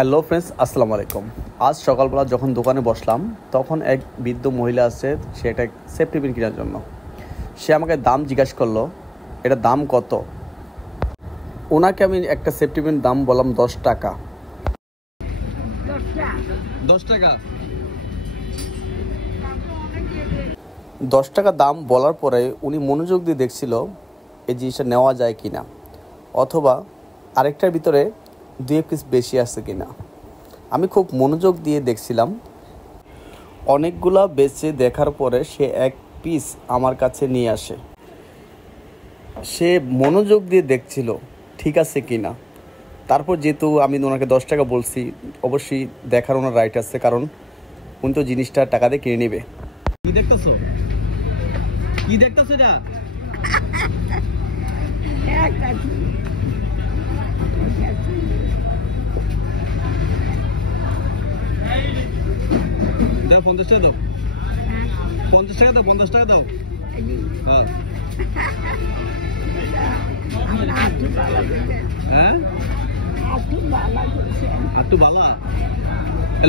Hello friends, আসসালামু আলাইকুম। আজ সকালবেলা যখন দোকানে বসলাম তখন এক বৃদ্ধ মহিলা আছে, সে একটা সেফটি পিন কেনার জন্য। সে আমাকে দাম জিজ্ঞাসা করলো, এটা দাম কত। ওনাকে আমি একটা সেফটি পিন দাম বললাম 10 টাকা। 10 টাকা 10 টাকা দাম বলার পরে উনি মনোযোগ দিয়ে দেখছিল এই জিনিসটা নেওয়া যায় কিনা, অথবা আরেকটার ভিতরে 2 পিস বেশি আছে কিনা। আমি খুব মনোযোগ দিয়ে দেখছিলাম। অনেকগুলা বেচে দেখার পরে সে এক পিস আমার কাছে নিয়ে আসে। সে মনোযোগ দিয়ে দেখছিল ঠিক আছে কিনা। তারপর যেহেতু আমি ওনাকে 10 টাকা বলছি, অবশ্যই দেখার ওনার রাইট আছে, কারণ উনি তো জিনিসটা টাকা দিয়ে কিনে নেবে। কি দেখতেছো? কি দেখতেছো এটা? দাও 50 টাকা দাও। 50 টাকা দাও, 50 টাকা দাও। হ্যাঁ হ্যাঁ একটু বালা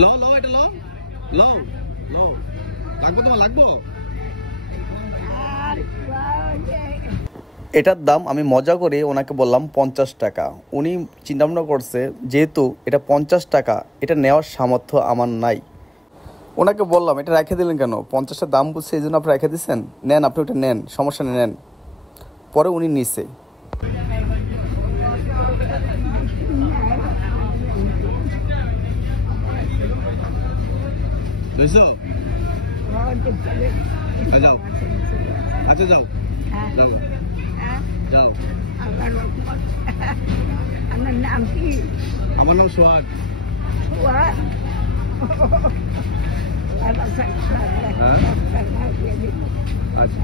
লো লো, এটা লো লো লো। লাগবো তোমার, লাগবো? এটার দাম আমি মজা করে ওনাকে বললাম 50 টাকা। উনি চিন্তাভাবনা করছে যেহেতু এটা 50 টাকা, এটা নেওয়ার সামর্থ্য আমার নাই। ওনাকে বললাম এটা রেখে দিলেন কেন? 50টা দাম বুঝছে এই জন্য আপনি রেখে দিচ্ছেন, নেন আপনি ওটা নেন, সমস্যা নেই নেন। পরে উনি নিছে। বুঝছো? যাও, আচ্ছা যাও যাও যাও। আমার নাম কি? আমার নাম সোহাগ। হ্যাঁ, আচ্ছা।